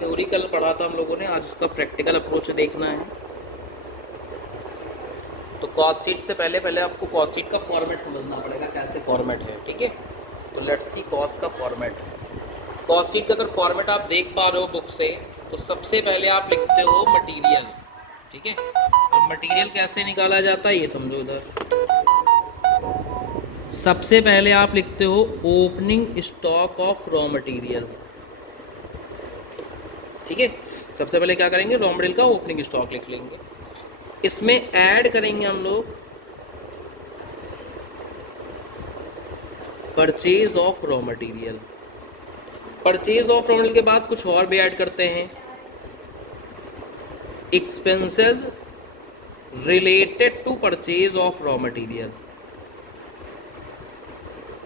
Theory कल पढ़ा था हम लोगों ने, आज उसका प्रैक्टिकल अप्रोच देखना है। तो कॉस्ट शीट से पहले पहले आपको कॉस्ट शीट का फॉर्मेट समझना पड़ेगा, कैसे फॉर्मेट है, ठीक है। तो लेट्स सी कॉस्ट का फॉर्मेट। कॉस्ट शीट का अगर फॉर्मेट आप देख पा रहे हो बुक से, तो सबसे पहले आप लिखते हो मटेरियल, ठीक है। और मटेरियल कैसे निकाला जाता है ये समझो। उधर सबसे पहले आप लिखते हो opening stock of raw material, ठीक है। सबसे पहले क्या करेंगे, रॉ मटेरियल का ओपनिंग स्टॉक लिख लेंगे। इसमें ऐड करेंगे हम लोग purchase of raw material. Purchase of raw material के बाद कुछ और भी ऐड करते हैं, expenses related to purchase of raw material.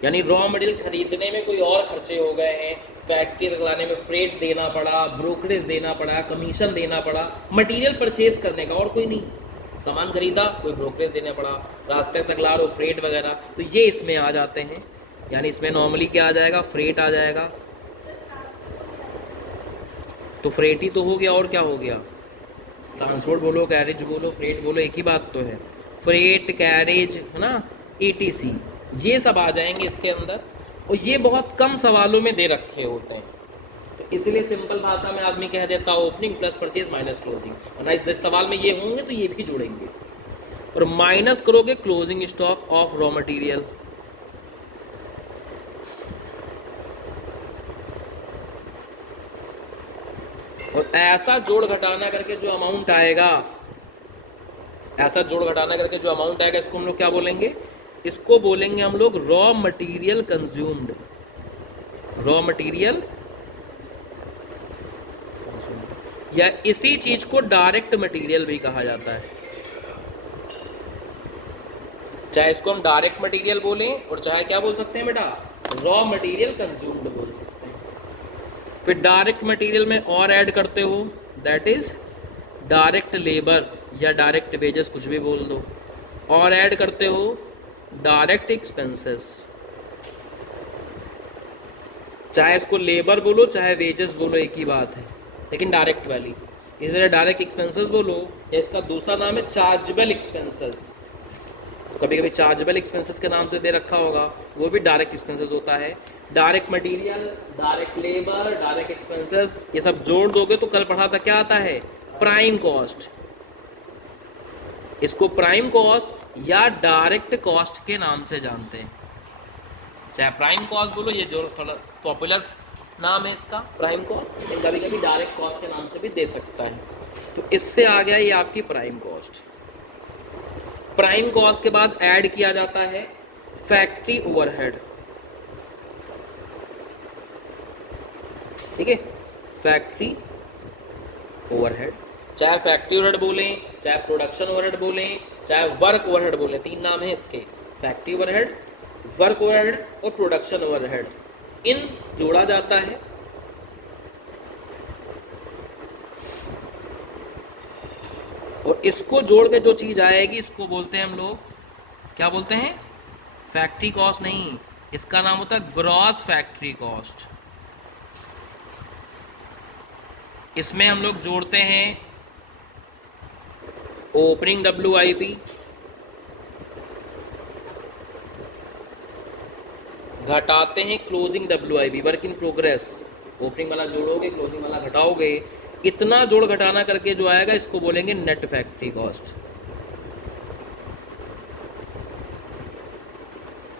यानी रॉ मटेरियल खरीदने में कोई और खर्चे हो गए हैं, फैक्ट्री तक लाने में फ्रेट देना पड़ा, ब्रोकरेज देना पड़ा, कमीशन देना पड़ा, मटेरियल परचेज करने का और कोई नहीं। सामान खरीदा, कोई ब्रोकरेज देना पड़ा, रास्ते तक ला रहे हो, फ्रेट वगैरह, तो ये इसमें आ जाते हैं। यानी इसमें नॉर्मली क्या आ जाएगा, फ्रेट आ जाएगा। तो फ्रेट ही तो हो गया, और क्या हो गया, ट्रांसपोर्ट बोलो, कैरेज बोलो, फ्रेट बोलो, एक ही बात तो है। फ्रेट, कैरेज, है ना, ETC, ये सब आ जाएंगे इसके अंदर। और ये बहुत कम सवालों में दे रखे होते हैं, तो इसलिए सिंपल भाषा में आदमी कह देता है opening plus purchase minus closing. वरना इस सवाल में ये होंगे तो ये भी जोड़ेंगे, और माइनस करोगे closing stock of raw material. और ऐसा जोड़ घटाना करके जो अमाउंट आएगा, ऐसा जोड़ घटाना करके जो अमाउंट आएगा, इसको हम लोग क्या बोलेंगे, इसको बोलेंगे हम लोग raw material consumed. Raw material, या इसी चीज को डायरेक्ट मटेरियल भी कहा जाता है। चाहे इसको हम डायरेक्ट मटेरियल बोलें, और चाहे क्या बोल सकते हैं बेटा, रॉ मटेरियल कंज्यूम्ड बोल सकते हैं। फिर डायरेक्ट मटेरियल में और ऐड करते हो, दैट इज डायरेक्ट लेबर या डायरेक्ट वेजेस, कुछ भी बोल दो। और ऐड करते हो डायरेक्ट एक्सपेंसेस, चाहे इसको लेबर बोलो चाहे वेजेस बोलो, एक ही बात है, लेकिन डायरेक्ट वाली। इसलिए डायरेक्ट एक्सपेंसेस बोलो, या इसका दूसरा नाम है चार्जेबल एक्सपेंसेस। तो कभी कभी चार्जेबल एक्सपेंसेस के नाम से दे रखा होगा, वो भी डायरेक्ट एक्सपेंसेस होता है। Direct material, direct labour, direct expenses, ये सब जोड़ दोगे तो कल पढ़ा था क्या आता है, प्राइम कॉस्ट। इसको प्राइम कॉस्ट या डायरेक्ट कॉस्ट के नाम से जानते हैं। चाहे प्राइम कॉस्ट बोलो, ये जो थोड़ा पॉपुलर नाम है इसका प्राइम कॉस्ट, लेकिन कभी कभी डायरेक्ट कॉस्ट के नाम से भी दे सकता है। तो इससे आ गया ये आपकी प्राइम कॉस्ट। प्राइम कॉस्ट के बाद ऐड किया जाता है फैक्ट्री ओवरहेड, ठीक है। फैक्ट्री ओवरहेड, चाहे फैक्ट्री ओवरहेड बोलें, चाहे प्रोडक्शन ओवरहेड बोलें, चाहे वर्क ओवरहेड बोलें, तीन नाम है इसके, फैक्ट्री ओवरहेड, वर्क ओवरहेड और प्रोडक्शन ओवरहेड। इन जोड़ा जाता है। और इसको जोड़ के जो चीज आएगी, इसको बोलते हैं हम लोग, क्या बोलते हैं, फैक्ट्री कॉस्ट नहीं, इसका नाम होता है ग्रॉस फैक्ट्री कॉस्ट। इसमें हम लोग जोड़ते हैं ओपनिंग WIP, घटाते हैं closing WIP, work in progress. Opening वाला जोड़ोगे, क्लोजिंग वाला घटाओगे, इतना जोड़ घटाना करके जो आएगा, इसको बोलेंगे नेट फैक्ट्री कॉस्ट।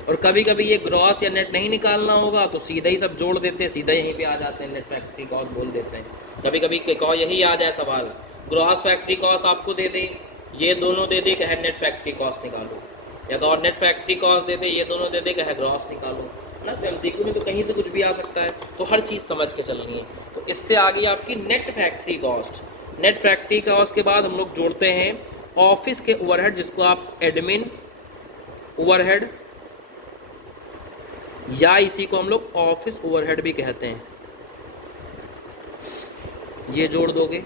और कभी कभी ये ग्रॉस या नेट नहीं निकालना होगा तो सीधा ही सब जोड़ देते हैं, सीधा यहीं पे आ जाते हैं, नेट फैक्ट्री कॉस्ट बोल देते हैं। कभी कभी यही आ जाए सवाल, ग्रॉस फैक्ट्री कॉस्ट आपको दे दे, ये दोनों दे दे, कहे नेट फैक्ट्री कॉस्ट निकालो, या तो और नेट फैक्ट्री कॉस्ट दे दे, ये दोनों दे दे, कहे ग्रॉस निकालो ना। तो MCQ में तो कहीं से कुछ भी आ सकता है, तो हर चीज़ समझ के चलनी है। तो इससे आ गई आपकी net factory cost. Net factory cost के बाद हम लोग जोड़ते हैं ऑफिस के ओवरहेड, जिसको आप एडमिन ओवरहेड या इसी को हम लोग ऑफिस ओवरहेड भी कहते हैं, ये जोड़ दोगे।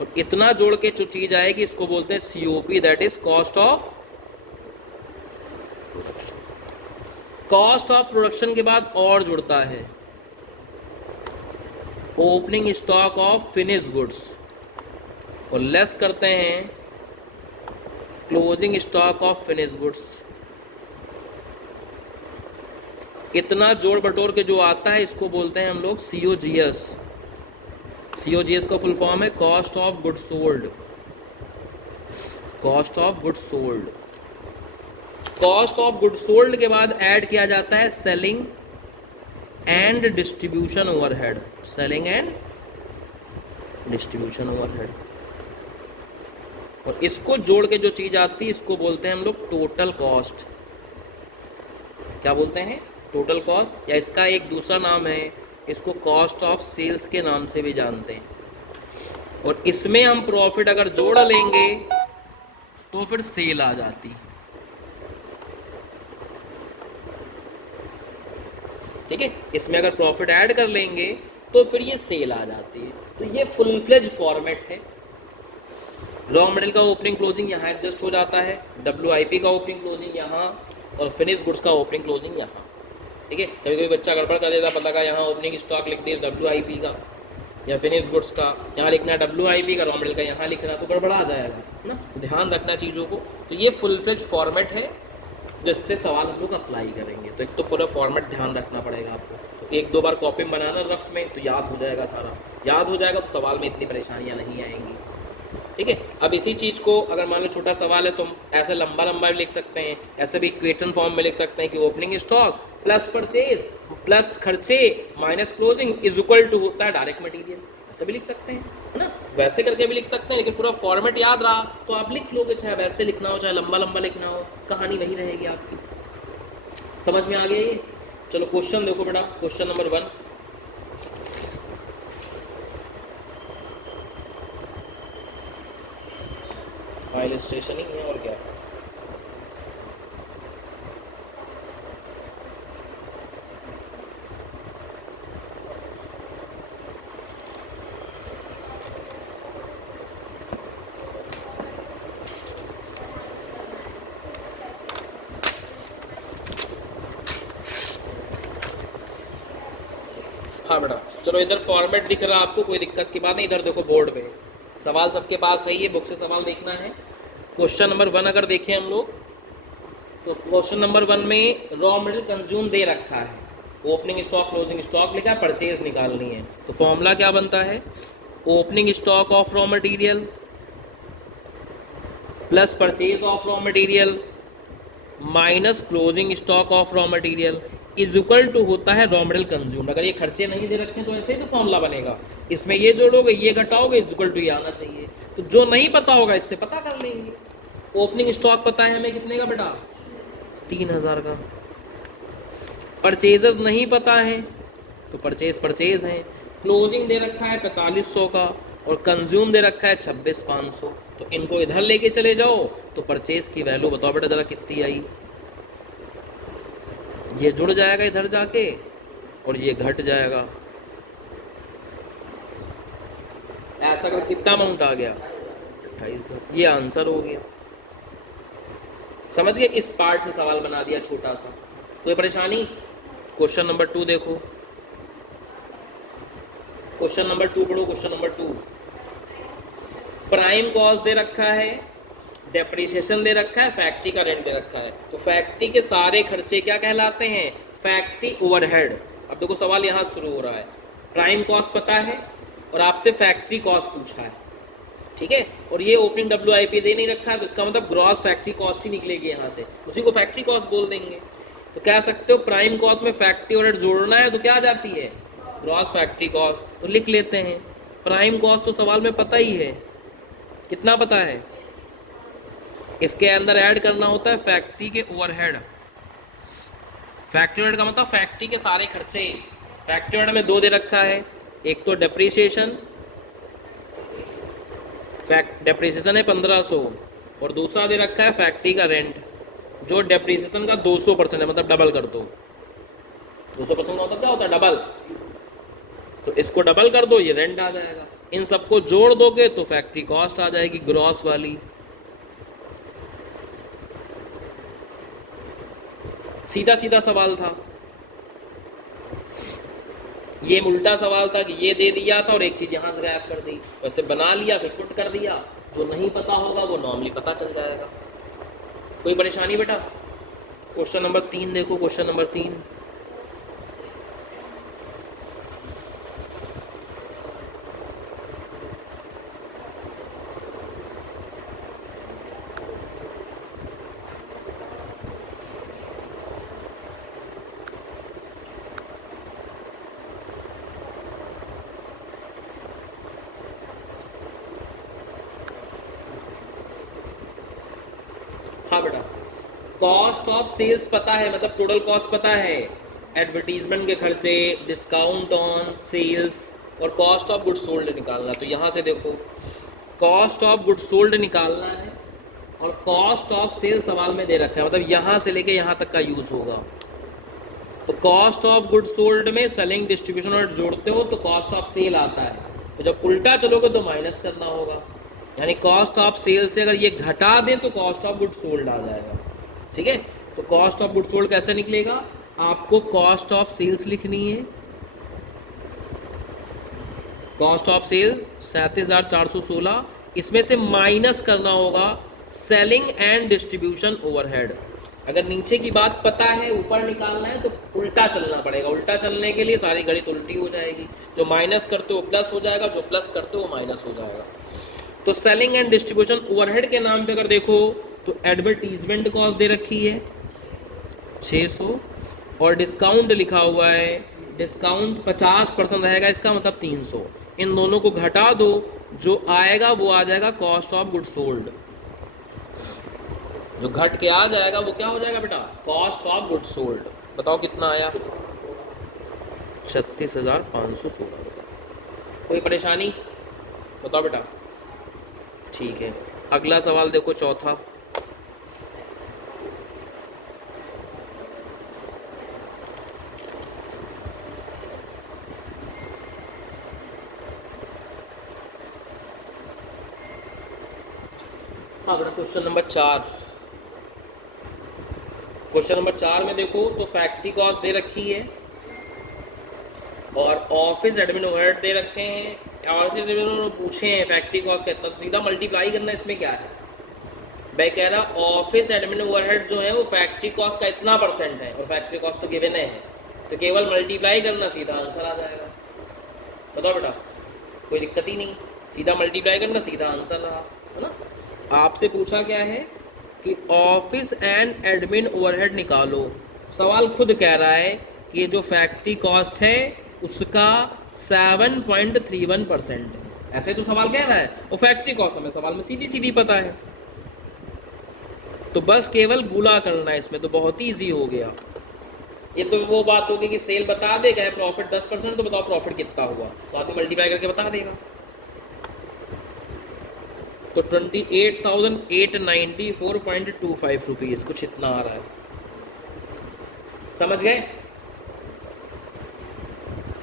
और इतना जोड़ के जो चीज आएगी, इसको बोलते हैं COP, that is cost of cost of production. के बाद और जुड़ता है opening stock of finish goods और लेस करते हैं closing stock of finish goods. इतना जोड़ बटोर के जो आता है इसको बोलते हैं हम लोग COGS। COGS का फुल फॉर्म है cost of goods sold. Cost of goods sold. Cost of goods sold के बाद ऐड किया जाता है selling and distribution overhead. Selling and distribution overhead. और इसको जोड़ के जो चीज आती है इसको बोलते हैं हम लोग टोटल कॉस्ट। क्या बोलते हैं? टोटल कॉस्ट, या इसका एक दूसरा नाम है, इसको कॉस्ट ऑफ सेल्स के नाम से भी जानते हैं। और इसमें हम प्रॉफिट अगर जोड़ लेंगे तो फिर सेल आ जाती। ठीक है, इसमें अगर प्रॉफिट ऐड कर लेंगे तो फिर ये सेल आ जाती है। तो ये फुल फ्लेज फॉर्मेट है। रॉ मटेरियल का ओपनिंग क्लोजिंग यहाँ एडजस्ट हो जाता है, WIP का ओपनिंग क्लोजिंग यहाँ, और फिनिश गुड्स का ओपनिंग क्लोजिंग यहाँ। ठीक है, कभी कभी बच्चा गड़बड़ कर देता, पता का यहाँ ओपनिंग स्टॉक लिख दिया WIP का या फिनिश गुड्स का, यहाँ लिखना है WIP का, रॉ मटेरियल का यहाँ लिखना, तो गड़बड़ा जाएगा ना। ध्यान रखना चीज़ों को। तो ये फुल फ्लेज फॉर्मेट है जिससे सवाल हम लोग अप्लाई करेंगे। तो एक तो पूरा फॉर्मेट ध्यान रखना पड़ेगा आपको। तो एक दो बार कॉपी में बनाना रफ में, तो याद हो जाएगा सारा। याद हो जाएगा तो सवाल में इतनी परेशानियाँ नहीं आएंगी। ठीक है, अब इसी चीज़ को अगर मान लो छोटा सवाल है तो हम ऐसे लंबा लंबा भी लिख सकते हैं, ऐसे भी इक्वेशन फॉर्म में लिख सकते हैं कि opening stock plus purchase plus खर्चे minus closing is equal to होता है डायरेक्ट मटेरियल। ऐसे भी लिख सकते हैं, है ना, वैसे करके भी लिख सकते हैं। लेकिन पूरा फॉर्मेट याद रहा तो आप लिख लोगे, चाहे वैसे लिखना हो चाहे लंबा लंबा लिखना हो, कहानी वही रहेगी आपकी। समझ में आ गया ये? चलो क्वेश्चन देखो बेटा, क्वेश्चन नंबर 1। फाइल स्टेशन ही है और क्या। हाँ बेटा, चलो इधर फॉर्मेट दिख रहा है आपको, कोई दिक्कत की बात नहीं। इधर देखो बोर्ड पे सवाल सबके पास सही है, बुक से सवाल देखना है। क्वेश्चन नंबर 1 अगर देखें हम लोग तो क्वेश्चन नंबर 1 में रॉ मटेरियल कंज्यूम दे रखा है, ओपनिंग स्टॉक क्लोजिंग स्टॉक लिखा है, परचेज निकालनी है। तो फॉर्मूला क्या बनता है? Opening stock of raw material plus purchase of raw material minus closing stock of raw material is equal to होता है रॉ मटेरियल कंज्यूम। अगर ये खर्चे नहीं दे रखे तो ऐसे ही तो फॉर्मूला बनेगा। इसमें ये जोड़ोगे ये घटाओगे इज इक्वल टू ये आना चाहिए। तो जो नहीं पता होगा इससे पता कर लेंगे। ओपनिंग स्टॉक पता है हमें कितने का बेटा? 3000 का। परचेजेस नहीं पता है तो परचेज है। क्लोजिंग दे रखा है 4500 का और कंज्यूम दे रखा है 26,500। तो इनको इधर लेके चले जाओ तो परचेज की वैल्यू बताओ बेटा जरा कितनी आई। ये जुड़ जाएगा इधर जाके और ये घट जाएगा। ऐसा कर कितना अमाउंट आ गया? 2800। ये आंसर हो गया। समझ गए? इस पार्ट से सवाल बना दिया छोटा सा, कोई परेशानी? क्वेश्चन नंबर 2 देखो। क्वेश्चन नंबर 2 पढ़ो। क्वेश्चन नंबर 2 प्राइम कॉस्ट दे रखा है, डेप्रिसिएशन दे रखा है, फैक्ट्री का रेंट दे रखा है। तो फैक्ट्री के सारे खर्चे क्या कहलाते हैं? Factory overhead. अब देखो सवाल यहाँ शुरू हो रहा है। प्राइम कॉस्ट पता है और आपसे फैक्ट्री कॉस्ट पूछा है, ठीक है, और ये ओपनिंग WIP दे नहीं रखा है, तो इसका मतलब ग्रॉस फैक्ट्री कॉस्ट ही निकलेगी यहाँ से, उसी को फैक्ट्री कॉस्ट बोल देंगे। तो कह सकते हो प्राइम कॉस्ट में फैक्ट्री ओवरहेड जोड़ना है तो क्या आ जाती है? Gross factory cost. तो लिख लेते हैं प्राइम कॉस्ट तो सवाल में पता ही है, कितना पता है? इसके अंदर ऐड करना होता है फैक्ट्री के ओवरहेड। फैक्ट्री ओवरहेड का मतलब फैक्ट्री के सारे खर्चे। फैक्ट्री ओवरहेड में 2 दे रखा है, एक तो डेप्रिसिएशन, डेप्रिसिएशन है 1500, और दूसरा दे रखा है फैक्ट्री का रेंट, जो डेप्रिसिएशन का 200% है, मतलब डबल कर दो। 200% का मतलब क्या होता है? डबल। तो इसको डबल कर दो, ये रेंट आ जाएगा। इन सबको जोड़ दोगे तो फैक्ट्री कॉस्ट आ जाएगी ग्रॉस वाली। सीधा सीधा सवाल था। ये उल्टा सवाल था कि ये दे दिया था और एक चीज़ यहाँ से गायब कर दी, वैसे बना लिया फिर पुट कर दिया। जो नहीं पता होगा वो नॉर्मली पता चल जाएगा। कोई परेशानी बेटा? क्वेश्चन नंबर 3 देखो, क्वेश्चन नंबर 3। हाँ बेटा, कॉस्ट ऑफ सेल्स पता है, मतलब टोटल कॉस्ट पता है, एडवर्टीजमेंट के खर्चे, डिस्काउंट ऑन सेल्स और कॉस्ट ऑफ गुड्स सोल्ड निकालना। तो यहाँ से देखो, कॉस्ट ऑफ गुड्स सोल्ड निकालना है और कॉस्ट ऑफ सेल सवाल में दे रखा है, मतलब यहाँ से लेके यहाँ तक का यूज़ होगा। तो कॉस्ट ऑफ गुड्स सोल्ड में सेलिंग डिस्ट्रीब्यूशन और जोड़ते हो तो कॉस्ट ऑफ सेल आता है, तो जब उल्टा चलोगे तो माइनस करना होगा, यानी कॉस्ट ऑफ सेल से अगर ये घटा दें तो कॉस्ट ऑफ गुड्स सोल्ड आ जाएगा। ठीक है, तो कॉस्ट ऑफ गुड्स सोल्ड कैसे निकलेगा? आपको कॉस्ट ऑफ सेल्स लिखनी है, कॉस्ट ऑफ सेल 37,416, इसमें से माइनस करना होगा सेलिंग एंड डिस्ट्रीब्यूशन ओवरहेड। अगर नीचे की बात पता है ऊपर निकालना है तो उल्टा चलना पड़ेगा, उल्टा चलने के लिए सारी गणित उल्टी हो जाएगी, जो माइनस करते हो प्लस हो जाएगा, जो प्लस करते हो माइनस हो जाएगा। तो सेलिंग एंड डिस्ट्रीब्यूशन ओवरहेड के नाम पे अगर देखो तो एडवर्टीजमेंट कॉस्ट दे रखी है 600 और डिस्काउंट लिखा हुआ है, डिस्काउंट 50% रहेगा, इसका मतलब 300। इन दोनों को घटा दो, जो आएगा वो आ जाएगा कॉस्ट ऑफ गुड्स सोल्ड। जो घट के आ जाएगा वो क्या हो जाएगा बेटा? Cost of goods sold. बताओ कितना आया? 36,516। कोई परेशानी? बताओ बेटा। ठीक है, अगला सवाल देखो, चौथा। हाँ बेटा, क्वेश्चन नंबर 4। क्वेश्चन नंबर 4 में देखो तो फैक्ट्री कॉस्ट दे रखी है और ऑफिस एडमिन ओवरहेड दे रखे हैं, और पूछे हैं फैक्ट्री कॉस्ट कितना, तो सीधा मल्टीप्लाई करना। इसमें क्या है भाई? कह रहा ऑफिस एडमिन ओवरहेड जो है वो फैक्ट्री कॉस्ट का इतना परसेंट है और फैक्ट्री कॉस्ट तो गिवन है, तो केवल मल्टीप्लाई करना, सीधा आंसर आ जाएगा। बताओ बेटा, कोई दिक्कत ही नहीं, सीधा मल्टीप्लाई करना, सीधा आंसर रहा, है ना। आपसे पूछा क्या है कि ऑफिस एंड एडमिन ओवरहेड निकालो। सवाल खुद कह रहा है कि ये जो फैक्ट्री कॉस्ट है उसका 7.31% है, ऐसे तो सवाल कह रहा है, और फैक्ट्री कॉस्ट हमें सवाल में सीधी सीधी पता है, तो बस केवल गुणा करना है इसमें, तो बहुत ही ईजी हो गया। ये तो वो बात होगी कि सेल बता देगा है प्रॉफिट 10%, तो बताओ प्रॉफिट कितना हुआ, तो आपको मल्टीप्लाई करके बता देगा। तो 28,894.25 रुपीज़ कुछ इतना आ रहा है, समझ गए।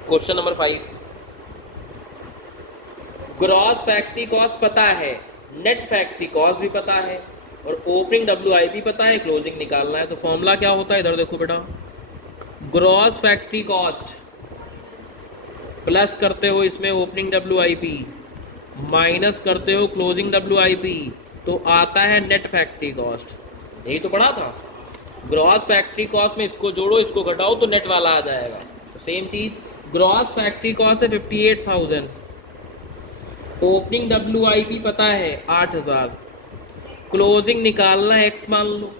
Question number 5, gross factory cost पता है, नेट फैक्ट्री कॉस्ट भी पता है और ओपनिंग WIP पता है, क्लोजिंग निकालना है। तो फॉर्मूला क्या होता है? इधर देखो बेटा, ग्रॉस फैक्ट्री कॉस्ट प्लस करते हो इसमें ओपनिंग WIP, माइनस करते हो क्लोजिंग WIP, तो आता है नेट फैक्ट्री कॉस्ट। यही तो पढ़ा था, ग्रॉस फैक्ट्री कॉस्ट में इसको जोड़ो इसको घटाओ तो नेट वाला आ जाएगा। तो सेम चीज, ग्रॉस फैक्ट्री कॉस्ट है 58,000, ओपनिंग WIP पता है 8,000, क्लोजिंग निकालना है X मान लो,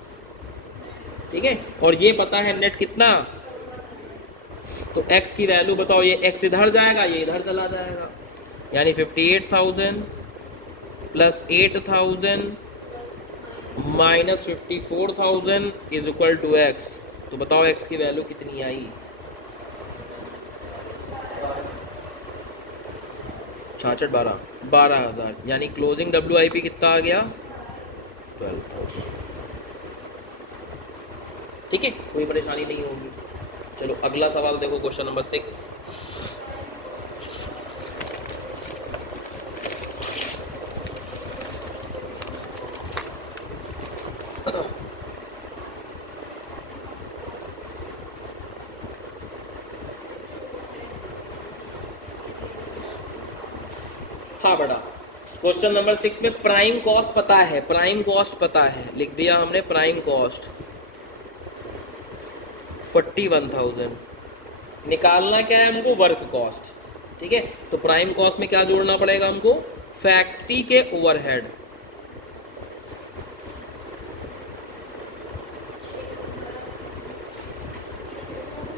ठीक है, और ये पता है नेट कितना, तो X की वैल्यू बताओ, ये X इधर जाएगा ये इधर चला जाएगा, यानी 58,000 plus 8,000 minus 54,000 is equal to X। तो बताओ X की वैल्यू कितनी आई? 12,000, यानी क्लोजिंग WIP कितना आ गया? 12,000। ठीक है, कोई परेशानी नहीं होगी। चलो अगला सवाल देखो, क्वेश्चन नंबर 6। हाँ बेटा, क्वेश्चन नंबर 6 में प्राइम कॉस्ट पता है, प्राइम कॉस्ट पता है, लिख दिया हमने प्राइम कॉस्ट 41,000। निकालना क्या है हमको, वर्क कॉस्ट। ठीक है, तो प्राइम कॉस्ट में क्या जोड़ना पड़ेगा हमको, फैक्ट्री के ओवरहेड।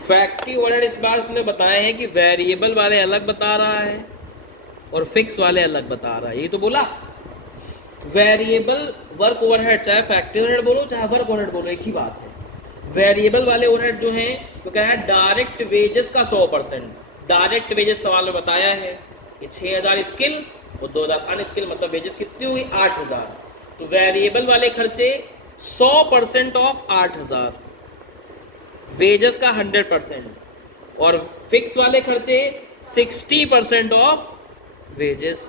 फैक्ट्री ओवरहेड इस बार उसने बताया है कि वेरिएबल वाले अलग बता रहा है और फिक्स वाले अलग बता रहा है, यही तो बोला। वेरिएबल वर्क ओवरहेड, चाहे फैक्ट्री ओवरहेड बोलो चाहे वर्क ओवरहेड बोलो, एक ही बात है। वेरिएबल वाले ओवरहेड जो हैं तो क्या है, डायरेक्ट वेजेस का 100%। डायरेक्ट वेजेस सवाल में बताया है कि 6,000 स्किल और 2,000 अनस्किल, मतलब वेजेस कितनी होगी, 8,000। तो वेरिएबल वाले खर्चे 100% ऑफ 8,000, वेजेस का 100%, और फिक्स वाले खर्चे 60% ऑफ वेजेस।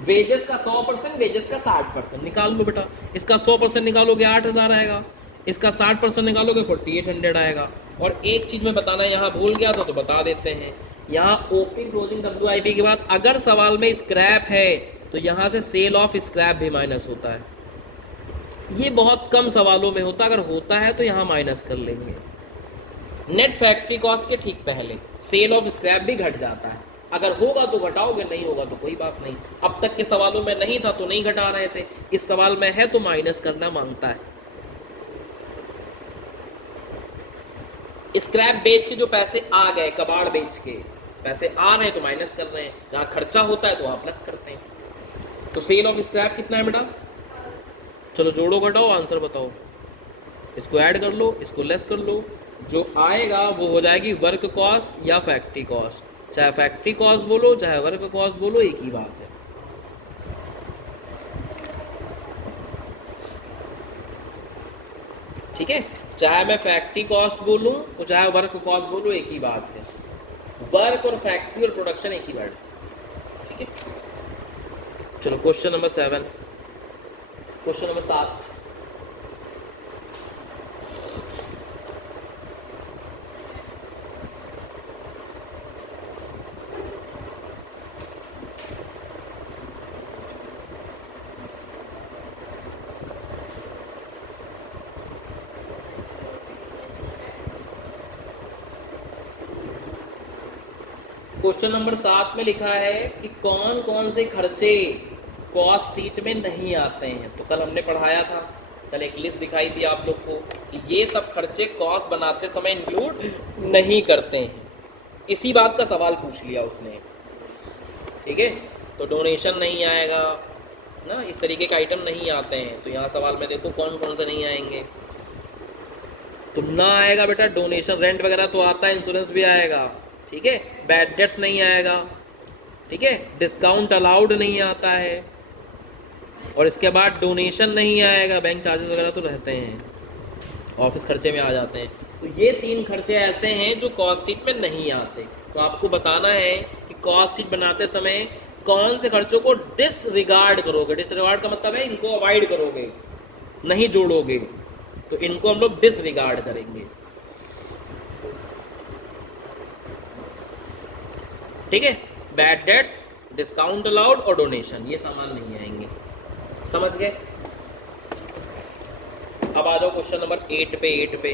वेजेस का 100%, वेजेस का 60%। निकाल लो बेटा, इसका 100% निकालोगे 8,000 आएगा, इसका 60% निकालोगे 4,800 आएगा। और एक चीज मैं बताना यहाँ भूल गया था तो बता देते हैं, यहाँ ओपनिंग क्लोजिंग WIP के बाद अगर सवाल में स्क्रैप है तो यहाँ से सेल ऑफ स्क्रैप भी माइनस होता है। ये बहुत कम सवालों में होता है, अगर होता है तो यहाँ माइनस कर लेंगे। नेट फैक्ट्री कॉस्ट के ठीक पहले सेल ऑफ स्क्रैप भी घट जाता है, अगर होगा तो घटाओगे, नहीं होगा तो कोई बात नहीं। अब तक के सवालों में नहीं था तो नहीं घटा रहे थे, इस सवाल में है तो माइनस करना मांगता है। स्क्रैप बेच के जो पैसे आ गए, कबाड़ बेच के पैसे आ रहे हैं तो माइनस कर रहे हैं, जहाँ खर्चा होता है तो वहाँ प्लस करते हैं। तो सेल ऑफ स्क्रैप कितना है बेटा, चलो जोड़ो घटाओ आंसर बताओ, इसको ऐड कर लो, इसको लेस कर लो, जो आएगा वो हो जाएगी वर्क कॉस्ट या फैक्ट्री कॉस्ट। चाहे फैक्ट्री कॉस्ट बोलो चाहे वर्क कॉस्ट बोलो, एक ही बात है। ठीक है, चाहे मैं फैक्ट्री कॉस्ट बोलूं और चाहे वर्क कॉस्ट बोलूं, एक ही बात है। वर्क और फैक्ट्री और प्रोडक्शन एक ही वर्ड। ठीक है, चलो question number 7, question number 7। Question number 7 में लिखा है कि कौन कौन से खर्चे कॉस्ट सीट में नहीं आते हैं। तो कल हमने पढ़ाया था, कल एक लिस्ट दिखाई थी आप लोग को कि ये सब खर्चे कॉस्ट बनाते समय इंक्लूड नहीं करते हैं। इसी बात का सवाल पूछ लिया उसने। ठीक है, तो डोनेशन नहीं आएगा ना, इस तरीके के आइटम नहीं आते हैं। तो यहाँ सवाल में देखो कौन कौन से नहीं आएंगे। तो ना आएगा बेटा डोनेशन, रेंट वगैरह तो आता है, इंश्योरेंस भी आएगा। ठीक है, बैड डेट्स नहीं आएगा। ठीक है, डिस्काउंट अलाउड नहीं आता है, और इसके बाद डोनेशन नहीं आएगा, बैंक चार्जेस वगैरह तो रहते हैं, ऑफिस खर्चे में आ जाते हैं। तो ये 3 खर्चे ऐसे हैं जो कॉस्ट शीट में नहीं आते। तो आपको बताना है कि कॉस्ट शीट बनाते समय कौन से खर्चों को डिसरिगार्ड करोगे। डिसरिगार्ड का मतलब है इनको अवॉइड करोगे, नहीं जोड़ोगे, तो इनको हम लोग डिसरिगार्ड करेंगे। ठीक है, बैड डेट्स, डिस्काउंट अलाउड और डोनेशन, ये सामान नहीं आएंगे। समझ गए? अब आ जाओ क्वेश्चन नंबर 8 पे। 8 पे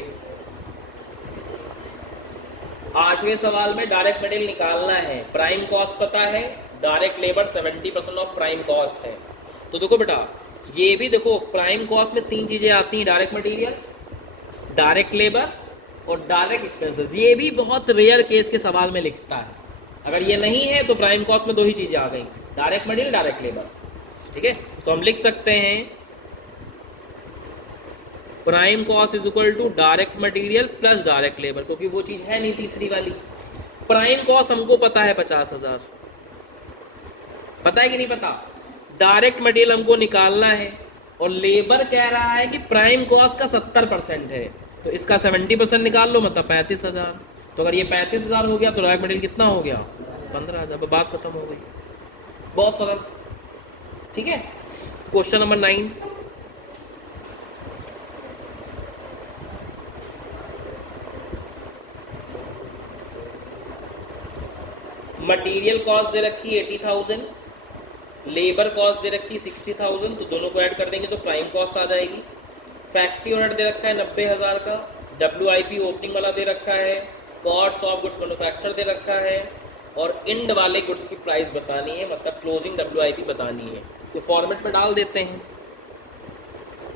8वें सवाल में डायरेक्ट मटेरियल निकालना है, प्राइम कॉस्ट पता है, direct labour 70% of prime cost है। तो देखो बेटा, ये भी देखो प्राइम कॉस्ट में 3 चीजें आती हैं, डायरेक्ट मटेरियल, डायरेक्ट लेबर और डायरेक्ट एक्सपेंसेस। ये भी बहुत रेयर केस के सवाल में लिखता है। अगर ये नहीं है तो प्राइम कॉस्ट में 2 ही चीजें आ गई, डायरेक्ट मटेरियल, डायरेक्ट लेबर। ठीक है, तो हम लिख सकते हैं prime cost is equal to direct material plus direct labour, क्योंकि वो चीज है नहीं तीसरी वाली। प्राइम कॉस्ट हमको पता है 50,000, पता है कि नहीं पता। डायरेक्ट मटेरियल हमको निकालना है और लेबर कह रहा है कि प्राइम कॉस्ट का 70% है, तो इसका 70% निकाल लो, मतलब 35,000। तो अगर ये 35,000 हो गया तो डायरेक्ट मटेरियल कितना हो गया, 15,000। बात खत्म हो गई, बहुत सरल। ठीक है, क्वेश्चन नंबर 9। मटेरियल कॉस्ट दे रखी 80,000, लेबर कॉस्ट दे रखी 60,000, तो दोनों को ऐड कर देंगे तो प्राइम कॉस्ट आ जाएगी। फैक्ट्री ओवरहेड दे रखा है 90,000 का, WIP ओपनिंग वाला दे रखा है, कॉस्ट ऑफ गुड्स मैन्युफैक्चर दे रखा है, और इंड वाले गुड्स की प्राइस बतानी है, मतलब क्लोजिंग WIP बतानी है। तो फॉर्मेट में डाल देते हैं।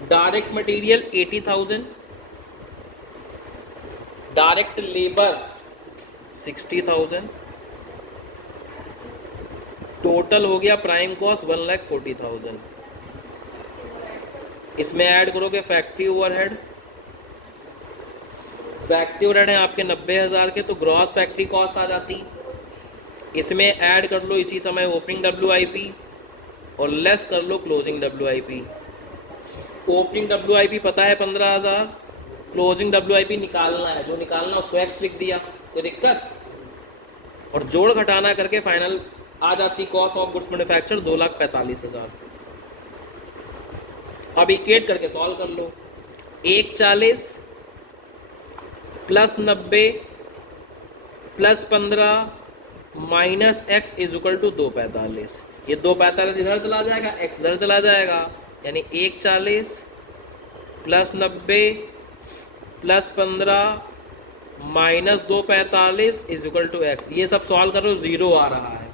Direct material 80,000, direct labour 60,000, total हो गया प्राइम कॉस्ट 1,40,000। इसमें ऐड करोगे फैक्ट्री ओवरहेड, फैक्ट्री ओवरहेड है आपके 90,000 के, तो ग्रॉस फैक्ट्री कॉस्ट आ जाती। इसमें ऐड कर लो इसी समय ओपनिंग WIP और लेस कर लो क्लोजिंग WIP। ओपनिंग WIP पता है 15,000, क्लोजिंग WIP निकालना है, जो निकालना उसको एक्स लिख दिया, कोई दिक्कत। और जोड़ घटाना करके फाइनल आ जाती कॉस्ट ऑफ गुड्स मैन्युफैक्चर 2,45,000। अब इक्वेट करके सॉल्व कर लो। 140 plus 90 plus 15 minus X is equal to 245। ये 245 इधर चला जाएगा, एक्स इधर चला जाएगा, यानी 140 plus 90 plus 15 minus 245 is equal to X. ये सब सॉल्व करो, जीरो आ रहा है,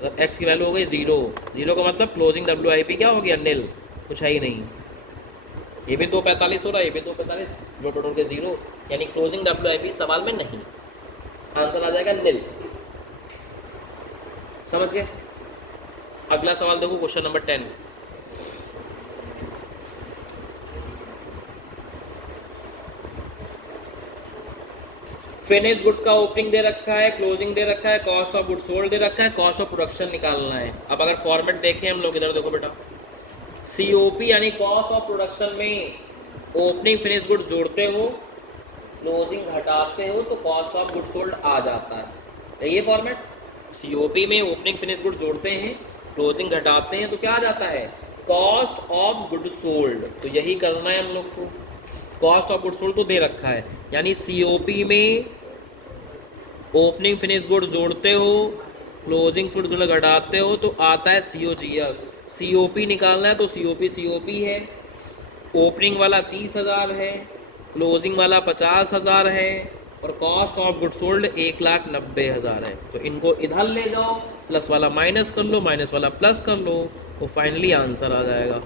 तो एक्स की वैल्यू हो गई जीरो। जीरो का मतलब क्लोजिंग WIP क्या हो गया, निल, कुछ है ही नहीं। ये भी 245 हो रहा है, ये भी 245, जो टोटल के जीरो, यानी क्लोजिंग WIP सवाल में नहीं, आंसर आ जाएगा निल। समझ गए। अगला सवाल देखो, क्वेश्चन नंबर 10। फिनिश गुड्स का ओपनिंग दे रखा है, क्लोजिंग दे रखा है, कॉस्ट ऑफ गुड्स सोल्ड दे रखा है, कॉस्ट ऑफ प्रोडक्शन निकालना है। अब अगर फॉर्मेट देखें हम लोग, इधर देखो बेटा, COP यानी कॉस्ट ऑफ प्रोडक्शन में ओपनिंग फिनिश गुड्स जोड़ते हो, क्लोजिंग हटाते हो, तो कॉस्ट ऑफ गुड्स सोल्ड आ जाता है। ये फॉर्मेट, COP में ओपनिंग फिनिश गुड्स जोड़ते हैं, क्लोजिंग घटाते हैं, तो क्या आ जाता है, कॉस्ट ऑफ गुड्स सोल्ड। तो यही करना है हम लोग को। कॉस्ट ऑफ गुड्स सोल्ड तो दे रखा है, यानी COP में ओपनिंग फिनिश गुड्स जोड़ते हो, क्लोजिंग गुड्स घटाते हो, तो आता है COGS। COP निकालना है तो COP है। ओपनिंग वाला 30,000 है, क्लोजिंग वाला 50,000 है, और कॉस्ट ऑफ गुड्स सोल्ड 1,90,000 है। तो इनको इधर ले जाओ, प्लस वाला माइनस कर लो, माइनस वाला प्लस कर लो, तो फाइनली आंसर आ जाएगा।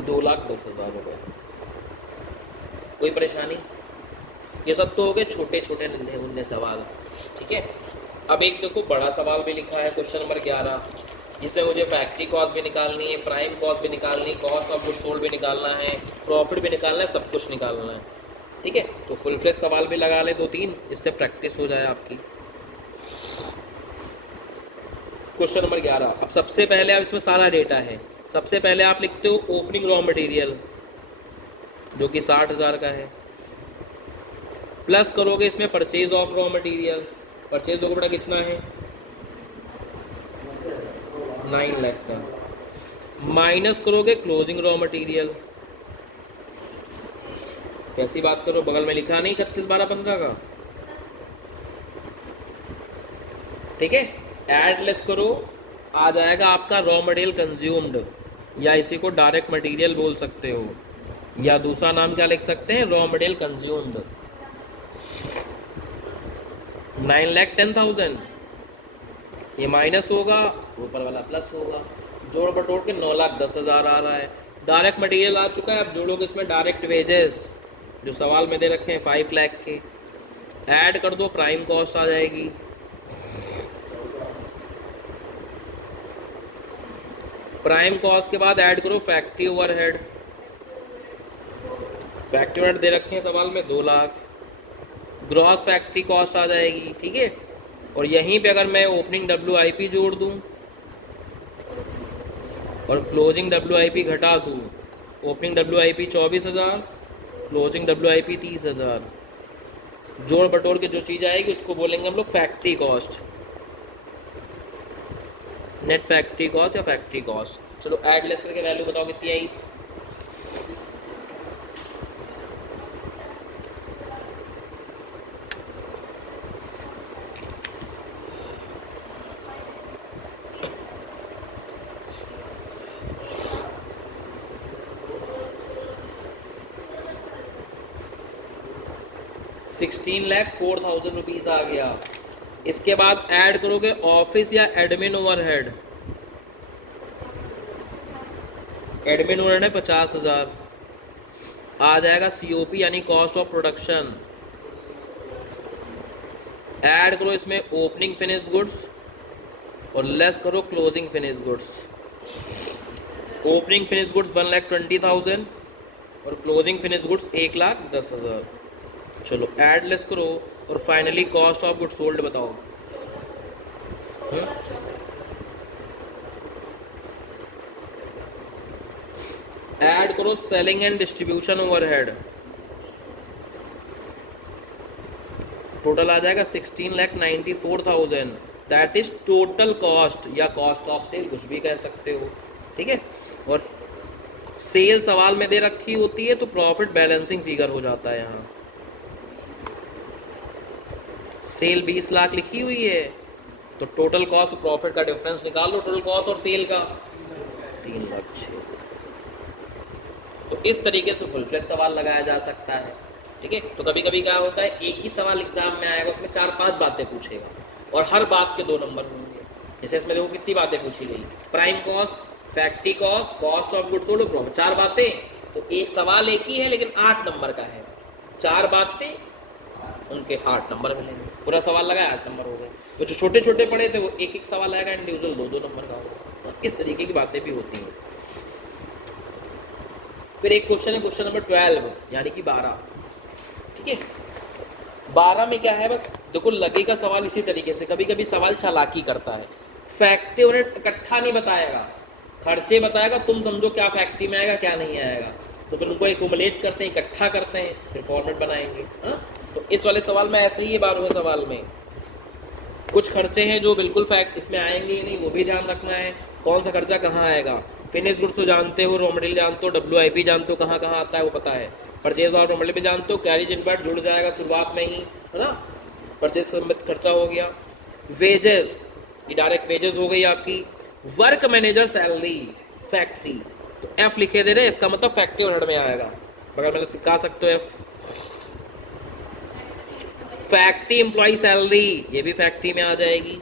₹2,10,000। कोई परेशानी? ये सब तो हो गए छोटे छोटे नन्हे मुन्ने सवाल, ठीक है। अब एक देखो बड़ा सवाल भी लिखा है, क्वेश्चन नंबर 11, जिसमें मुझे फैक्ट्री कॉस्ट भी निकालनी है, प्राइम कॉस्ट भी निकालनी, कॉस्ट ऑफ गुड्स सोल्ड भी निकालना है, प्रॉफिट भी निकालना है, सब कुछ निकालना है, ठीक है। तो फुल फ्लेज सवाल भी लगा ले 2-3, इससे प्रैक्टिस हो जाए आपकी। Question number 11। अब सबसे पहले आप, इसमें सारा डेटा है, सबसे पहले आप लिखते हो ओपनिंग रॉ मटेरियल जो कि 60,000 का है, प्लस करोगे इसमें purchase of raw material. Purchase देखो बेटा कितना है, 9 लाख का, माइनस करोगे क्लोजिंग रॉ मटेरियल। कैसी बात करो, बगल में लिखा नहीं 31, 12, 15 का, ठीक है। ऐड लेस करो, आ जाएगा आपका रॉ मटेरियल कंज्यूम्ड, या इसी को डायरेक्ट मटेरियल बोल सकते हो, या दूसरा नाम क्या लिख सकते हैं, रॉ मटेरियल कंज्यूम्ड। 9,10,000 ये माइनस होगा, ऊपर वाला प्लस होगा, जोड़ बटोड़ के 9,10,000 आ रहा है। डायरेक्ट मटेरियल आ चुका है। अब जोड़ोगे इसमें डायरेक्ट वेजेस जो सवाल में दे रखे हैं 5 लाख के, ऐड कर दो, प्राइम कॉस्ट आ जाएगी। प्राइम कॉस्ट के बाद ऐड करो फैक्ट्री ओवरहेड। फैक्ट्री ओवरहेड दे रखे हैं सवाल में 2 लाख, ग्रॉस फैक्ट्री कॉस्ट आ जाएगी, ठीक है। और यहीं पे अगर मैं ओपनिंग WIP जोड़ दूं और क्लोजिंग WIP घटा दूं, ओपनिंग WIP 24,000, क्लोजिंग WIP 30,000, जोड़ बटोर के जो चीज़ आएगी उसको बोलेंगे हम लोग factory cost, net factory cost या फैक्ट्री कॉस्ट। चलो ऐड लेस करके वैल्यू बताओ कितनी आई। 16,04,000 रुपीज़ आ गया। इसके बाद ऐड करोगे ऑफिस या एडमिन ओवरहेड। एडमिन ओवरहेड है 50,000, आ जाएगा COP यानी कॉस्ट ऑफ प्रोडक्शन। ऐड करो इसमें ओपनिंग फिनिश गुड्स और लेस करो closing finish goods. Opening finish goods 1,20,000 और क्लोजिंग फिनिश गुड्स 1,10,000। चलो ऐड लेस करो और finally cost of goods sold बताओ। ऐड करो selling and distribution overhead. Total आ जाएगा 16,94,000। दैट इज टोटल कॉस्ट या कॉस्ट ऑफ सेल, कुछ भी कह सकते हो, ठीक है। और सेल सवाल में दे रखी होती है तो प्रॉफिट बैलेंसिंग फिगर हो जाता है। यहाँ सेल 20 लाख लिखी हुई है तो टोटल कॉस्ट और प्रॉफिट का डिफरेंस निकाल लो, टोटल कॉस्ट और सेल का 3,06,000। तो इस तरीके से फुल फ्लेश सवाल लगाया जा सकता है, ठीक है। तो कभी कभी क्या होता है, एक ही सवाल एग्जाम में आएगा, उसमें 4-5 बातें पूछेगा और हर बात के 2 नंबर होंगे। जैसे इसमें देखो कितनी बातें पूछी गई, prime cost, factory cost, cost of goods sold, profit, 4 बातें। तो एक सवाल एक ही है लेकिन 8 नंबर का है, 4 बातें उनके 8 नंबर मिलेंगे। पूरा सवाल लगाया 8 नंबर हो गए। तो जो छोटे छोटे पढ़े थे वो एक एक सवाल आएगा, इंडिविजुअल 2-2 नंबर का होगा। इस तरीके की बातें भी होती हैं। फिर एक क्वेश्चन है, क्वेश्चन नंबर 12 यानी कि 12, ठीक है। 12 में क्या है, बस देखो लगेगा सवाल इसी तरीके से। कभी कभी सवाल चालाकी करता है, फैक्ट्री और इकट्ठा नहीं बताएगा, खर्चे बताएगा, तुम समझो क्या फैक्ट्री में आएगा क्या नहीं आएगा। तो फिर उनको एक्यूमुलेट करते हैं, इकट्ठा करते हैं, फिर फॉर्मेट बनाएंगे। हाँ, तो इस वाले सवाल में ऐसे ही है। 12वें सवाल में कुछ खर्चे हैं जो बिल्कुल फैक्ट इसमें आएंगे ही नहीं, वो भी ध्यान रखना है। कौन सा खर्चा कहाँ आएगा, फिनिश गुड्स तो जानते हो, रॉ मटेरियल जानते हो, WIP जानते हो, कहाँ कहाँ आता है वो पता है। परचेज और रॉ मटेरियल भी जानते हो, कैरिज इनवर्ट जुड़ जाएगा शुरुआत में ही, है ना। परचेज खर्चा हो गया। वेजेस, ये डायरेक्ट वेजेस हो गई आपकी। वर्क मैनेजर सैलरी फैक्ट्री, तो F लिखे दे रहे, F का मतलब फैक्ट्री ओवरहेड में आएगा, बगल में लिखा सकते हो F। फैक्ट्री एम्प्लॉय सैलरी, ये भी फैक्ट्री में आ जाएगी।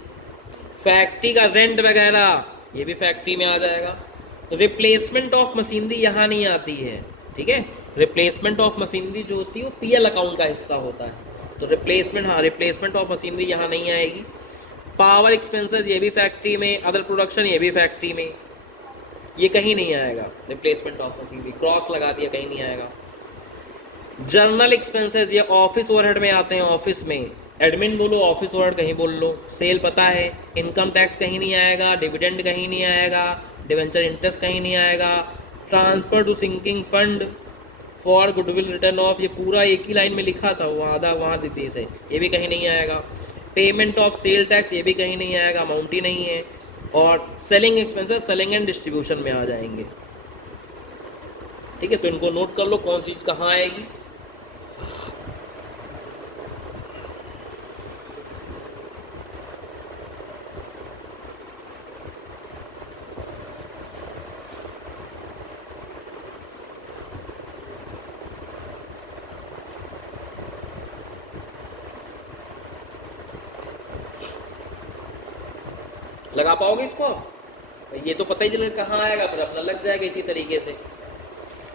फैक्ट्री का रेंट वगैरह ये भी फैक्ट्री में आ जाएगा। रिप्लेसमेंट ऑफ मशीनरी यहाँ नहीं आती है, ठीक है। रिप्लेसमेंट ऑफ मशीनरी जो होती है वो PL अकाउंट का हिस्सा होता है। तो रिप्लेसमेंट, हाँ, रिप्लेसमेंट ऑफ मशीनरी यहाँ नहीं आएगी। पावर एक्सपेंसेस ये भी फैक्ट्री में, अदर प्रोडक्शन ये भी फैक्ट्री में, ये कहीं नहीं आएगा। रिप्लेसमेंट ऑफ मशीनरी क्रॉस लगा दिया, कहीं नहीं आएगा। जर्नल एक्सपेंसेस ये ऑफिस ओवरहेड में आते हैं, ऑफिस में एडमिन बोलो, ऑफिस ओवरहेड कहीं बोल लो। सेल पता है, इनकम टैक्स कहीं नहीं आएगा, डिविडेंड कहीं नहीं आएगा, डिवेंचर इंटरेस्ट कहीं नहीं आएगा, transfer to sinking fund for goodwill return of, ये पूरा एक ही लाइन में लिखा था, वो आधा वहाँ दीदी से, ये भी कहीं नहीं आएगा। पेमेंट ऑफ सेल टैक्स ये भी कहीं नहीं आएगा, अमाउंट ही नहीं है। और selling expenses selling and distribution में आ जाएंगे, ठीक है। तो इनको नोट कर लो कौन सी चीज़ कहाँ आएगी। लगा पाओगे इसको? ये तो पता ही चलेगा कहाँ आएगा, फिर अपना लग जाएगा इसी तरीके से।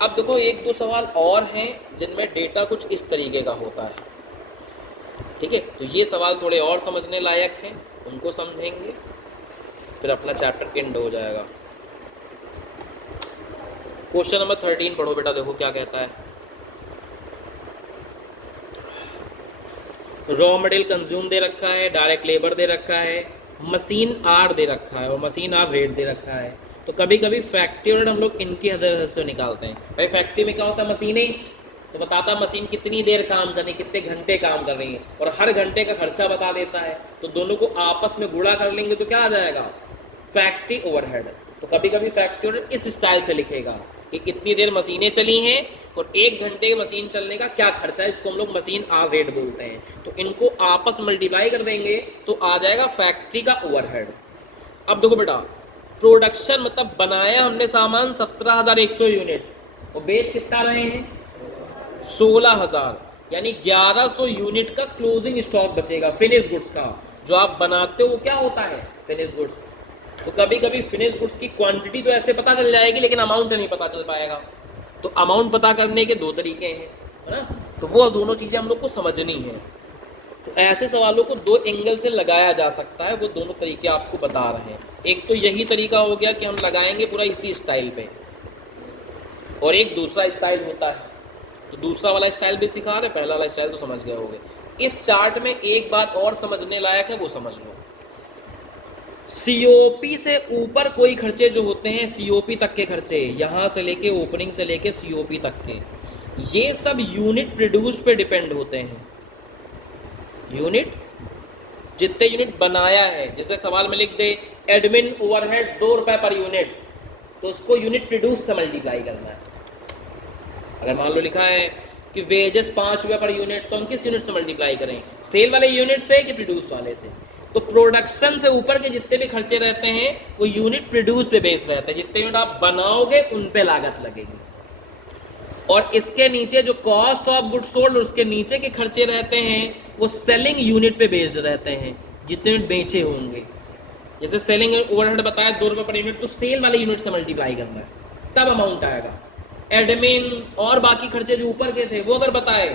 अब देखो 1-2 सवाल और हैं जिनमें डेटा कुछ इस तरीके का होता है, ठीक है। तो ये सवाल थोड़े और समझने लायक हैं, उनको समझेंगे फिर अपना चैप्टर एंड हो जाएगा। क्वेश्चन नंबर 13 पढ़ो बेटा, देखो क्या कहता है। रॉ मटेरियल कंज्यूम दे रखा है, डायरेक्ट लेबर दे रखा है, मशीन आर दे रखा है और मशीन आर रेट दे रखा है। तो कभी कभी फैक्ट्री और हम लोग इनकी हद से निकालते हैं। भाई फैक्ट्री में क्या होता है, मशीनें, तो बताता है मशीन कितनी देर काम कर रही है, कितने घंटे काम कर रही है, और हर घंटे का खर्चा बता देता है। तो दोनों को आपस में गुणा कर लेंगे तो क्या आ जाएगा, फैक्ट्री ओवरहेड। तो कभी कभी फैक्ट्री ओवरहेड इस स्टाइल से लिखेगा कि कितनी देर मशीनें चली हैं और 1 घंटे की मशीन चलने का क्या खर्चा है, इसको हम लोग मशीन आर रेट बोलते हैं। तो इनको आपस मल्टीप्लाई कर देंगे तो आ जाएगा फैक्ट्री का ओवरहेड। अब देखो बेटा, प्रोडक्शन मतलब बनाया हमने सामान 17,100 यूनिट और बेच कितना रहे हैं 16,000, यानी 1100 यूनिट का क्लोजिंग स्टॉक बचेगा फिनिश गुड्स का। जो आप बनाते हो वो क्या होता है, फिनिश गुड्स। तो कभी कभी फिनिश गुड्स की क्वांटिटी तो ऐसे पता चल जाएगी लेकिन अमाउंट नहीं पता चल पाएगा। तो अमाउंट पता करने के दो तरीके हैं, है ना, तो वो दोनों चीज़ें हम लोग को समझनी है। तो ऐसे सवालों को दो एंगल से लगाया जा सकता है, वो दोनों तरीके आपको बता रहे हैं। एक तो यही तरीका हो गया कि हम लगाएंगे पूरा इसी स्टाइल पे, और एक दूसरा स्टाइल होता है। तो दूसरा वाला स्टाइल भी सिखा रहे, पहला वाला स्टाइल तो समझ गए होंगे। इस चार्ट में एक बात और समझने लायक है, वो समझ लो। सीओपी से ऊपर कोई खर्चे जो होते हैं, सीओपी तक के खर्चे, यहाँ से लेके ओपनिंग से लेके सीओपी तक के, ये सब यूनिट प्रोड्यूस पे डिपेंड होते हैं। यूनिट, जितने यूनिट बनाया है, जैसे सवाल में लिख दे एडमिन ओवरहेड 2 रुपये पर यूनिट, तो उसको यूनिट प्रोड्यूस से मल्टीप्लाई करना है। अगर मान लो लिखा है कि वेजेस 5 रुपये पर यूनिट, तो हम किस यूनिट से मल्टीप्लाई करें, सेल वाले यूनिट से कि प्रोड्यूस वाले से। तो प्रोडक्शन से ऊपर के जितने भी खर्चे रहते हैं वो यूनिट प्रोड्यूस पे बेस रहते हैं। जितने यूनिट आप बनाओगे उन पे लागत लगेगी, और इसके नीचे जो कॉस्ट ऑफ गुड्स सोल्ड, उसके नीचे के खर्चे रहते हैं वो सेलिंग यूनिट पे बेस्ड रहते हैं, जितने यूनिट बेचे होंगे। जैसे सेलिंग ओवरहेड बताया 2 रुपये पर यूनिट, तो सेल वाले यूनिट से मल्टीप्लाई करना है, तब अमाउंट आएगा। एडमिन और बाकी खर्चे जो ऊपर के थे वो अगर बताए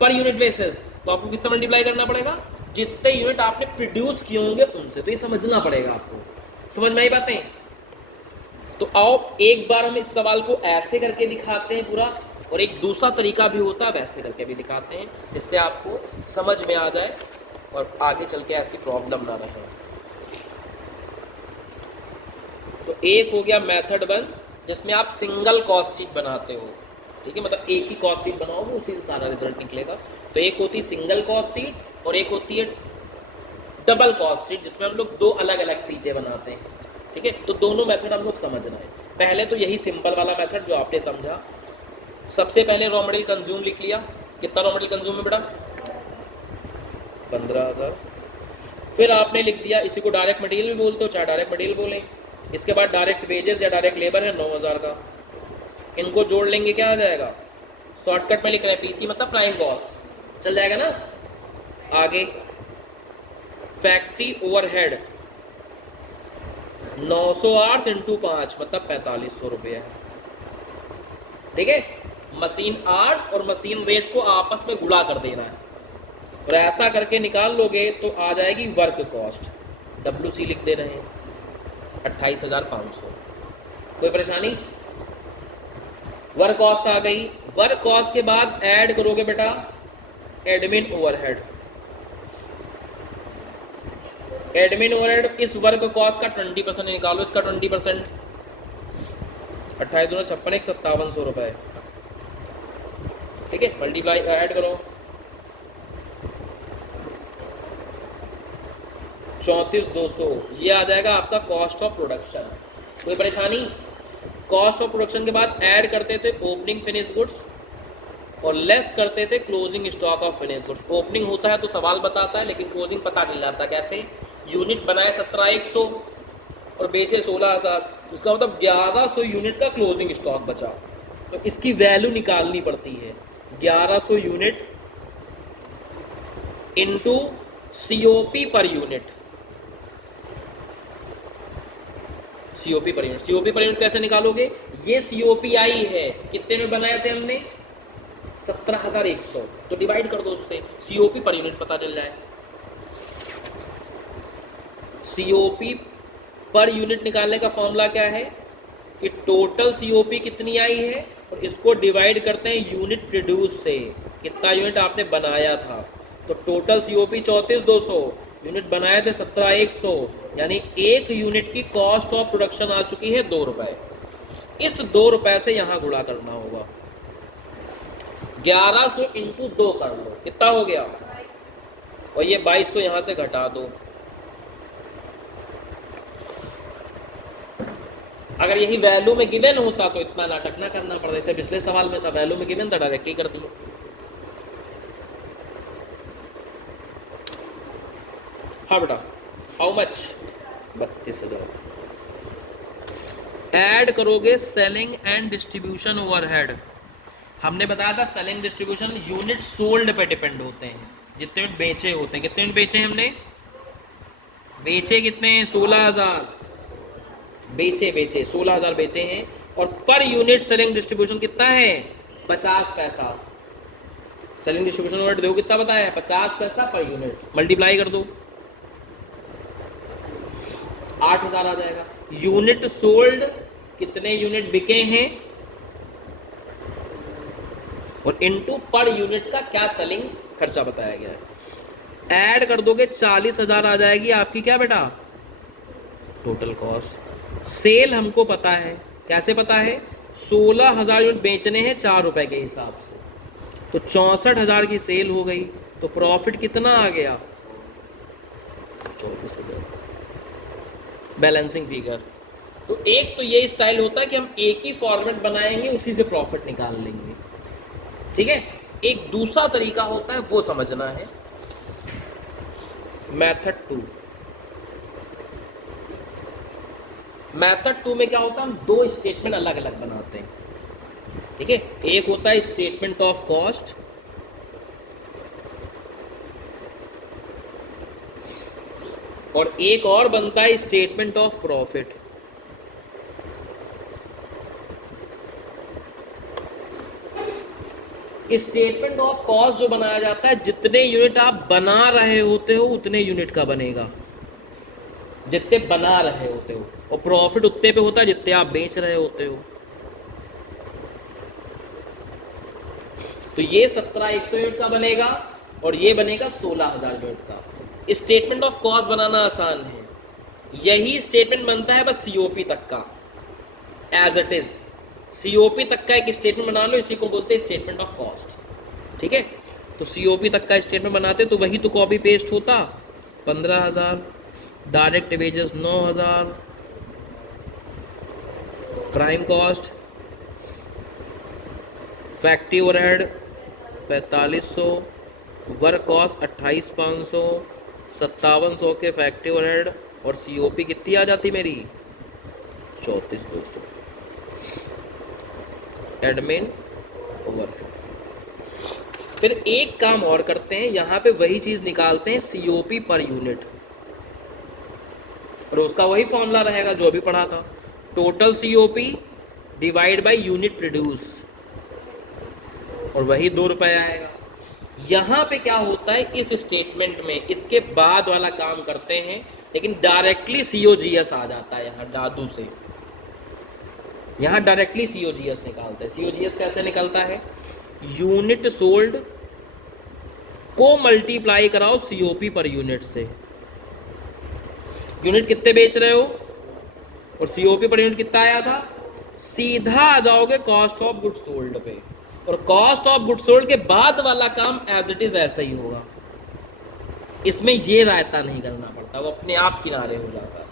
पर यूनिट बेसिस, तो आपको किससे मल्टीप्लाई करना पड़ेगा, जितने यूनिट आपने प्रोड्यूस किए होंगे उनसे। तो ये समझना पड़ेगा आपको, समझ में आई बातें। तो आओ एक बार हम इस सवाल को ऐसे करके दिखाते हैं पूरा, और एक दूसरा तरीका भी होता है वैसे करके भी दिखाते हैं, जिससे आपको समझ में आ जाए और आगे चल के ऐसी प्रॉब्लम ना रहे। तो एक हो गया मेथड 1, जिसमें आप सिंगल कॉस्ट शीट बनाते हो, ठीक है, मतलब एक ही कॉस्ट शीट बनाओगे उसी से सारा रिजल्ट निकलेगा। तो एक होती है सिंगल कॉस्ट शीट और एक होती है डबल कॉस्ट शीट, जिसमें हम लोग दो अलग अलग सीटें बनाते हैं, ठीक है। तो दोनों मेथड हम लोग समझ रहे हैं। पहले तो यही सिंपल वाला मेथड जो आपने समझा, सबसे पहले रॉ मटेरियल कंज्यूम लिख लिया। कितना रॉ मटेरियल कंज्यूम है बेटा, 15,000। फिर आपने लिख दिया, इसी को डायरेक्ट मटेरियल भी बोलते हो, चाहे डायरेक्ट मटेरियल बोलें। इसके बाद डायरेक्ट वेजेस या डायरेक्ट लेबर है 9,000 का, इनको जोड़ लेंगे क्या आ जाएगा, शॉर्टकट में लिख रहे हैं पीसी मतलब प्राइम कॉस्ट, चल जाएगा ना। आगे फैक्ट्री ओवरहेड 900 आवर्स इंटू 5 मतलब 4500 रुपये, ठीक है। मशीन आवर्स और मशीन रेट को आपस में गुणा कर देना है, और ऐसा करके निकाल लोगे तो आ जाएगी वर्क कॉस्ट। WC लिख दे रहे हैं 28,500। कोई परेशानी, वर्क कॉस्ट आ गई। वर्क कॉस्ट के बाद ऐड करोगे बेटा एडमिन ओवरहेड। एडमिन ओवरहेड इस वर्क कॉस्ट का 20% निकालो, इसका 20%, 28 2 56 5700 रुपये, ठीक है। मल्टीप्लाई ऐड करो 34,200, ये आ जाएगा आपका कॉस्ट ऑफ प्रोडक्शन। कोई परेशानी, कॉस्ट ऑफ प्रोडक्शन के बाद ऐड करते थे ओपनिंग फिनिश गुड्स और लेस करते थे closing stock of finish goods. Opening होता है तो सवाल बताता है, लेकिन क्लोजिंग पता चल जाता है कैसे। यूनिट बनाए 17,100 और बेचे 16,000, उसका मतलब 1100 यूनिट का क्लोजिंग स्टॉक बचा। तो इसकी वैल्यू निकालनी पड़ती है, 1100 unit into COP per unit. COP per unit, COP per unit कैसे निकालोगे, ये COP आई है, कितने में बनाए थे हमने 17,100, तो डिवाइड कर दो उससे, COP पर यूनिट पता चल जाए। COP पर यूनिट निकालने का फॉर्मूला क्या है कि टोटल COP कितनी आई है और इसको डिवाइड करते हैं यूनिट प्रोड्यूस से, कितना यूनिट आपने बनाया था। तो टोटल COP 34,200, यूनिट बनाए थे 17,100, यानी एक यूनिट की कॉस्ट ऑफ प्रोडक्शन आ चुकी है 2 रुपये। इस 2 रुपये से यहाँ गुणा करना होगा, 1100 इंटू 2 कर लो, कितना हो गया, और ये 2200 यहाँ से घटा दो। अगर यही वैल्यू में गिवन होता तो इतना नाटक ना करना पड़ता, जैसे पिछले सवाल में था, वैल्यू में गिवन था डायरेक्ट ही कर दिया। हाँ बेटा, हाउ मच, 32,000। ऐड करोगे सेलिंग एंड डिस्ट्रीब्यूशन ओवरहेड, हमने बताया था सेलिंग डिस्ट्रीब्यूशन यूनिट सोल्ड पे डिपेंड होते हैं, जितने यूनिट बेचे होते हैं। कितने यूनिट बेचे हमने? बेचे कितने? 16,000 बेचे 16,000 बेचे हैं। और पर यूनिट सेलिंग डिस्ट्रीब्यूशन कितना है? 50 पैसा। सेलिंग डिस्ट्रीब्यूशन यूनिट देखो कितना बताया है, 50 पैसा पर यूनिट। मल्टीप्लाई कर दो, 8,000 आ जाएगा। यूनिट सोल्ड, कितने यूनिट बिके हैं, और इनटू पर यूनिट का क्या सेलिंग खर्चा बताया गया है। ऐड कर दोगे 40,000 आ जाएगी आपकी क्या बेटा? Total cost. सेल हमको पता है, कैसे पता है? 16,000 यूनिट बेचने हैं 4 रुपए के हिसाब से, तो 64,000 की सेल हो गई, तो प्रॉफिट कितना आ गया? 24,000। Balancing figure. तो एक तो ये स्टाइल होता है कि हम एक ही फॉर्मेट बनाएंगे, उसी से प्रॉफिट निकाल लेंगे, ठीक है। एक दूसरा तरीका होता है, वो समझना है। मेथड 2। मेथड 2 में क्या होता है, हम दो स्टेटमेंट अलग अलग बनाते हैं, ठीक है। एक होता है स्टेटमेंट ऑफ कॉस्ट, और एक और बनता है statement of profit. Statement of cost जो बनाया जाता है, जितने यूनिट आप बना रहे होते हो उतने यूनिट का बनेगा, जितने बना रहे होते हो, और प्रॉफिट उतने पे होता है जितने आप बेच रहे होते हो। तो ये 17,100 यूनिट का बनेगा, और ये बनेगा 16,000 यूनिट का। स्टेटमेंट ऑफ कॉस्ट बनाना आसान है, यही स्टेटमेंट बनता है बस सीओपी तक का, एज इट इज। सीओपी तक का एक स्टेटमेंट बना लो, इसी को बोलते हैं स्टेटमेंट ऑफ कॉस्ट, ठीक है। तो सीओपी तक का स्टेटमेंट बनाते तो वही तो कॉपी पेस्ट होता। 15,000, direct wages 9,000, prime cost, factory overhead 4500, work cost 28,500, 5700 के फैक्ट्री ओवरहेड, और सीओपी कितनी आ जाती मेरी? 34,200। Admin overhead. फिर एक काम और करते हैं, यहाँ पे वही चीज़ निकालते हैं, सीओपी पर यूनिट, और उसका वही फॉर्मूला रहेगा जो अभी पढ़ा था, total COP divide by unit produce, और वही 2 रुपये आएगा। यहाँ पे क्या होता है, इस स्टेटमेंट में इसके बाद वाला काम करते हैं, लेकिन डायरेक्टली सीओजीएस आ जाता है यहाँ दादू से। यहाँ डायरेक्टली सीओजीएस निकालते हैं। सीओजीएस कैसे निकलता है? यूनिट सोल्ड को मल्टीप्लाई कराओ सीओपी पर यूनिट से। यूनिट कितने बेच रहे हो और सीओपी पर यूनिट कितना आया था, सीधा आ जाओगे कॉस्ट ऑफ गुड्स सोल्ड पे, और कॉस्ट ऑफ गुड्स सोल्ड के बाद वाला काम एज इट इज ऐसा ही होगा। इसमें ये रायता नहीं करना पड़ता, वो अपने आप किनारे हो जाता है।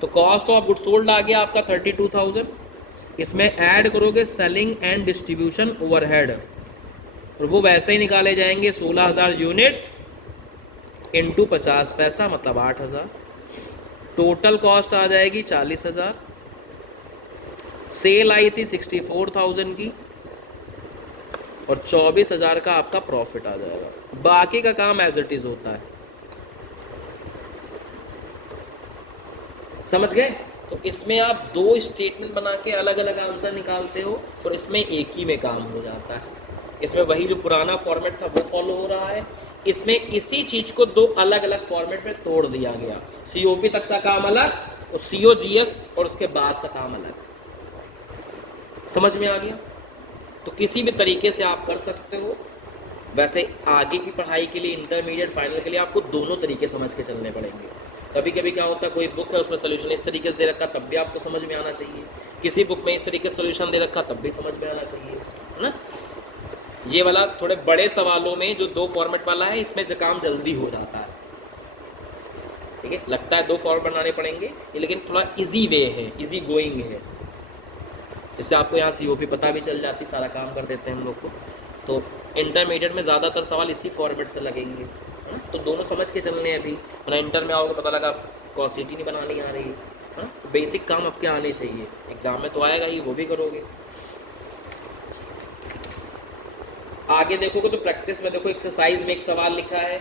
तो कॉस्ट ऑफ गुड्स सोल्ड आ गया आपका 32,000, इसमें ऐड करोगे सेलिंग एंड डिस्ट्रीब्यूशन ओवरहेड, और वो वैसे ही निकाले जाएंगे 16,000 यूनिट इंटू 50 पैसा, मतलब 8,000। टोटल कॉस्ट आ जाएगी 40,000। सेल आई थी 64,000 की, और 24,000 का आपका प्रॉफिट आ जाएगा। बाकी का काम एज इट इज होता है। समझ गए? तो इसमें आप दो स्टेटमेंट बना के अलग अलग आंसर निकालते हो, और इसमें एक ही में काम हो जाता है। इसमें वही जो पुराना फॉर्मेट था वो फॉलो हो रहा है, इसमें इसी चीज को दो अलग अलग फॉर्मेट में तोड़ दिया गया। सीओपी तक का काम अलग, और सीओजीएस और उसके बाद का काम अलग। समझ में आ गया? तो किसी भी तरीके से आप कर सकते हो। वैसे आगे की पढ़ाई के लिए, इंटरमीडिएट फाइनल के लिए आपको दोनों तरीके समझ के चलने पड़ेंगे। कभी कभी क्या होता है, कोई बुक है उसमें सोल्यूशन इस तरीके से दे रखा, तब भी आपको समझ में आना चाहिए। किसी बुक में इस तरीके से सोल्यूशन दे रखा, तब भी समझ में आना चाहिए, है ना। ये वाला थोड़े बड़े सवालों में जो दो फॉर्मेट वाला है, इसमें जो काम जल्दी हो जाता है, ठीक है। लगता है दो फॉर्मेट बनाने पड़ेंगे ये, लेकिन थोड़ा इजी वे है, इजी गोइंग है। इससे आपको यहाँ सीओपी पता भी चल जाती, सारा काम कर देते हैं हम लोग को। तो इंटरमीडिएट में ज़्यादातर सवाल इसी फॉर्मेट से लगेंगे, है ना। तो दोनों समझ के चलने हैं अभी, वरना इंटर में आओगे पता लगा कॉसिटी नहीं बनानी आ रही है ना। तो बेसिक काम आपके आने चाहिए, एग्जाम में तो आएगा ही, वो भी करोगे। आगे देखोगे तो प्रैक्टिस में देखो एक्सरसाइज में एक सवाल लिखा है,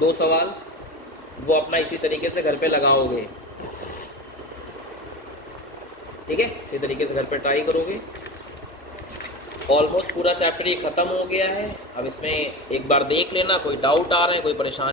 2 सवाल, वो अपना इसी तरीके से घर पे लगाओगे, ठीक है, इसी तरीके से घर पे ट्राई करोगे। ऑलमोस्ट पूरा चैप्टर ये ख़त्म हो गया है। अब इसमें एक बार देख लेना, कोई डाउट आ रहे हैं, कोई परेशानी